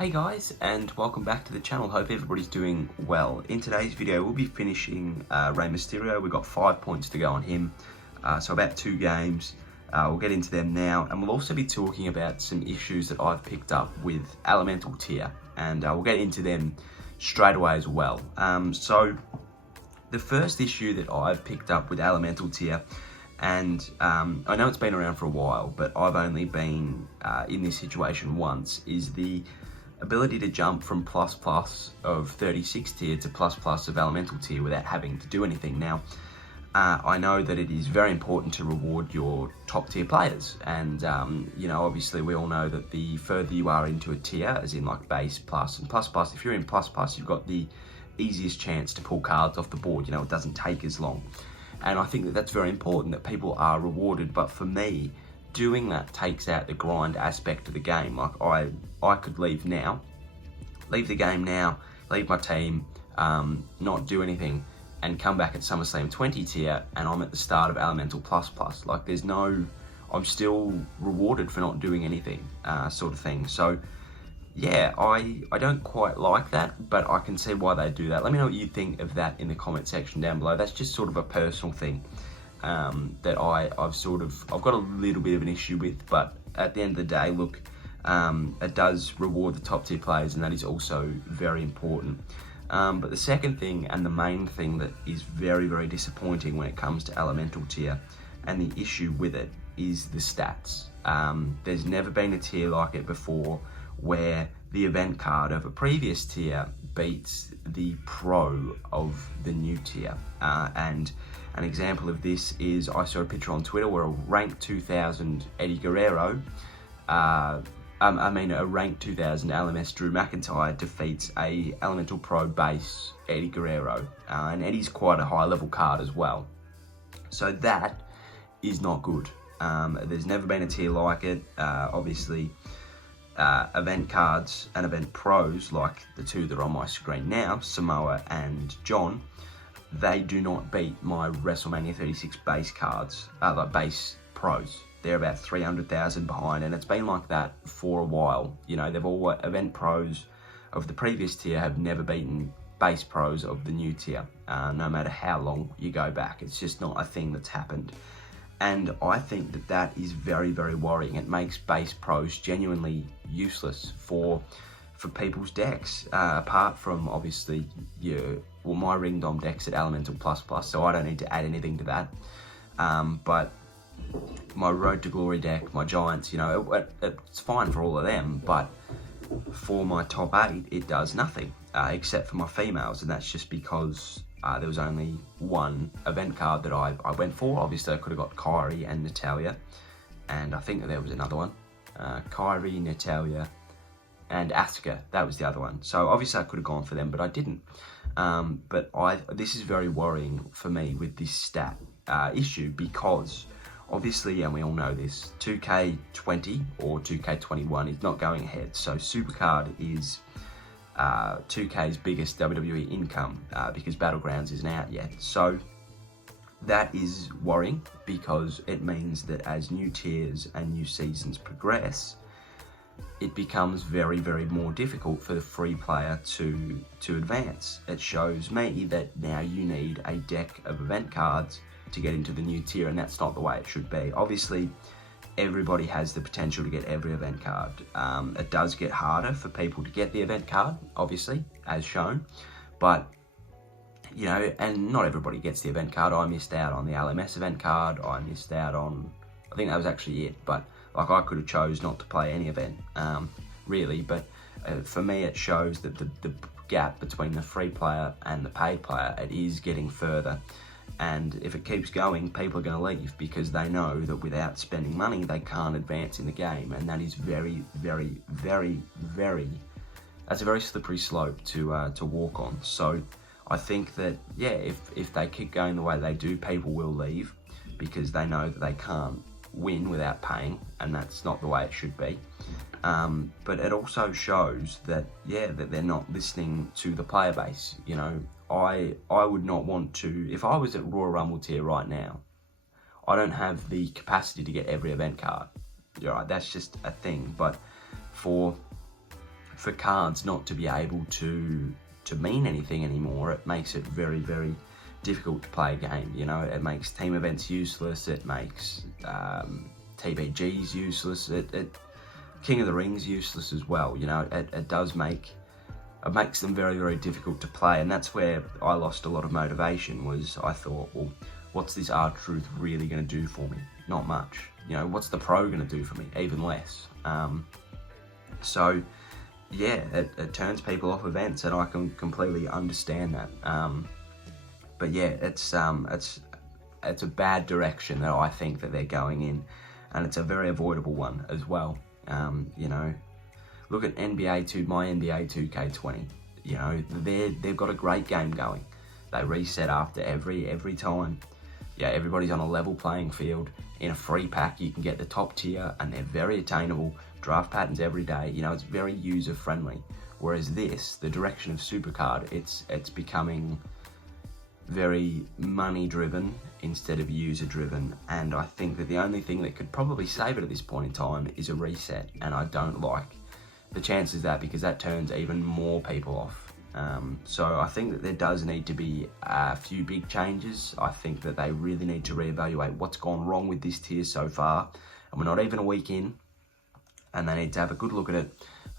Hey guys, and welcome back to the channel. Hope everybody's doing well. In today's video, we'll be finishing Rey Mysterio. We've got 5 points to go on him, so about 2 games. We'll get into them now, and we'll also be talking about some issues that I've picked up with Elemental Tier, and we'll get into them straight away as well. So the first issue that I've picked up with Elemental Tier, and I know it's been around for a while, but I've only been in this situation once, is the ability to jump from plus of 36 tier to plus of elemental tier without having to do anything. Now, I know that it is very important to reward your top tier players, and you know, obviously we all know that the further you are into a tier, as in like base, plus and plus, if you're in plus, you've got the easiest chance to pull cards off the board. You know, it doesn't take as long, and I think that that's very important, that people are rewarded. But for me, doing that takes out the grind aspect of the game. Like I could leave the game now, leave my team, not do anything, and come back at SummerSlam 20 tier, and I'm at the start of Elemental plus. Like there's no, I'm still rewarded for not doing anything, sort of thing. So yeah, I don't quite like that, but I can see why they do that. Let me know what you think of that in the comment section down below. That's just sort of a personal thing that I've got a little bit of an issue with, but at the end of the day, look, it does reward the top tier players, and that is also very important. But the second thing, and the main thing that is very, very disappointing when it comes to Elemental Tier, and the issue with it, is the stats. There's never been a tier like it before where the event card of a previous tier beats the pro of the new tier. And an example of this is, I saw a picture on Twitter where a ranked 2000 Eddie Guerrero, a ranked 2000 LMS Drew McIntyre defeats a Elemental Pro base Eddie Guerrero. And Eddie's quite a high level card as well. So that is not good. There's never been a tier like it. Obviously, event cards and event pros, like the two that are on my screen now, Samoa and John, they do not beat my WrestleMania 36 base cards, like base pros. They're about 300,000 behind, and it's been like that for a while. You know, they've all, event pros of the previous tier have never beaten base pros of the new tier, no matter how long you go back. It's just not a thing that's happened. And I think that that is very, very worrying. It makes base pros genuinely useless for people's decks, apart from obviously my Ring Dom deck's at Elemental plus, so I don't need to add anything to that. But my Road to Glory deck, my Giants, you know, it's fine for all of them, but for my top 8, it does nothing, except for my females, and that's just because there was only one event card that I went for. Obviously, I could have got Kyrie and Natalia, and I think that there was another one. Kyrie, Natalia, and Asuka, that was the other one. So obviously I could have gone for them, but I didn't. But this is very worrying for me with this stat issue, because obviously, and we all know this, 2K20 or 2K21 is not going ahead. So SuperCard is 2K's biggest WWE income, because Battlegrounds isn't out yet. So that is worrying, because it means that as new tiers and new seasons progress, it becomes very, very more difficult for the free player to advance. It shows me that now you need a deck of event cards to get into the new tier, and that's not the way it should be. Obviously, everybody has the potential to get every event card. It does get harder for people to get the event card, obviously, as shown, but you know, and not everybody gets the event card. I missed out on the LMS event card. I missed out on, I think that was actually it, but like I could have chose not to play any event, really. But for me, it shows that the gap between the free player and the paid player, it is getting further. And if it keeps going, people are going to leave, because they know that without spending money, they can't advance in the game. And that is very, very, very, very, that's a very slippery slope to walk on. So I think that, yeah, if they keep going the way they do, people will leave, because they know that they can't win without paying, and that's not the way it should be. But it also shows that, yeah, that they're not listening to the player base. You know, I would not want to, if I was at Royal Rumble tier right now, I don't have the capacity to get every event card. You're right, that's just a thing. But for for cards not to be able to mean anything anymore, it makes it very, very difficult to play a game. You know, it makes team events useless, it makes TBGs useless, it King of the Rings useless as well. You know, it does make, it makes them very, very difficult to play, and that's where I lost a lot of motivation. Was I thought, well, what's this R-Truth really going to do for me? Not much. You know, what's the Pro going to do for me? Even less. So yeah, it turns people off events, and I can completely understand that. But yeah, it's a bad direction that I think that they're going in, and it's a very avoidable one as well. You know, look at my NBA 2K20. You know, they've got a great game going. They reset after every time. Yeah, everybody's on a level playing field. In a free pack, you can get the top tier, and they're very attainable. Draft patterns every day. You know, it's very user friendly. Whereas this, the direction of SuperCard, it's becoming very money driven instead of user driven, and I think that the only thing that could probably save it at this point in time is a reset, and I don't like the chances of that, because that turns even more people off. So I think that there does need to be a few big changes. I think that they really need to reevaluate what's gone wrong with this tier so far, and we're not even a week in, and they need to have a good look at it,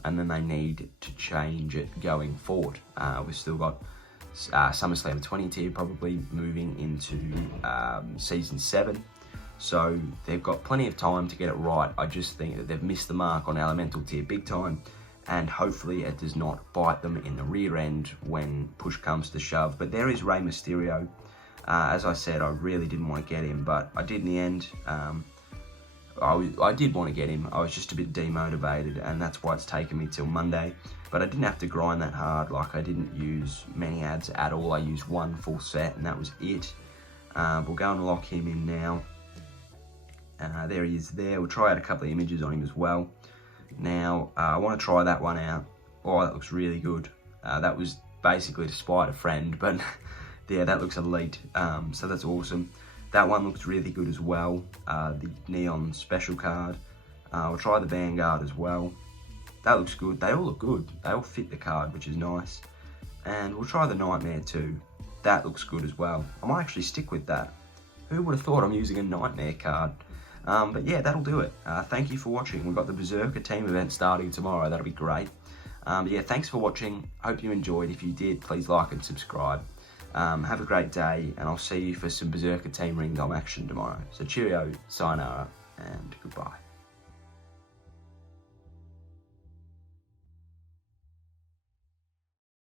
and then they need to change it going forward. We've still got SummerSlam 20 tier probably moving into Season 7, so they've got plenty of time to get it right. I just think that they've missed the mark on Elemental tier big time, and hopefully it does not bite them in the rear end when push comes to shove. But there is Rey Mysterio. As I said, I really didn't want to get him, but I did in the end. I did want to get him. I was just a bit demotivated, and that's why it's taken me till Monday. But I didn't have to grind that hard. Like, I didn't use many ads at all. I used one full set, and that was it. We'll go and lock him in now. There he is there. We'll try out a couple of images on him as well. Now, I want to try that one out. Oh, that looks really good. That was basically to spite a friend, but yeah, that looks elite. So that's awesome. That one looks really good as well. The Neon Special card. We'll try the Vanguard as well. That looks good. They all look good. They all fit the card, which is nice. And we'll try the Nightmare too. That looks good as well. I might actually stick with that. Who would have thought I'm using a Nightmare card? But yeah, that'll do it. Thank you for watching. We've got the Berserker team event starting tomorrow. That'll be great. But yeah, thanks for watching. Hope you enjoyed. If you did, please like and subscribe. Have a great day, and I'll see you for some Berserker team Ring Dom action tomorrow. So cheerio, sayonara, and goodbye.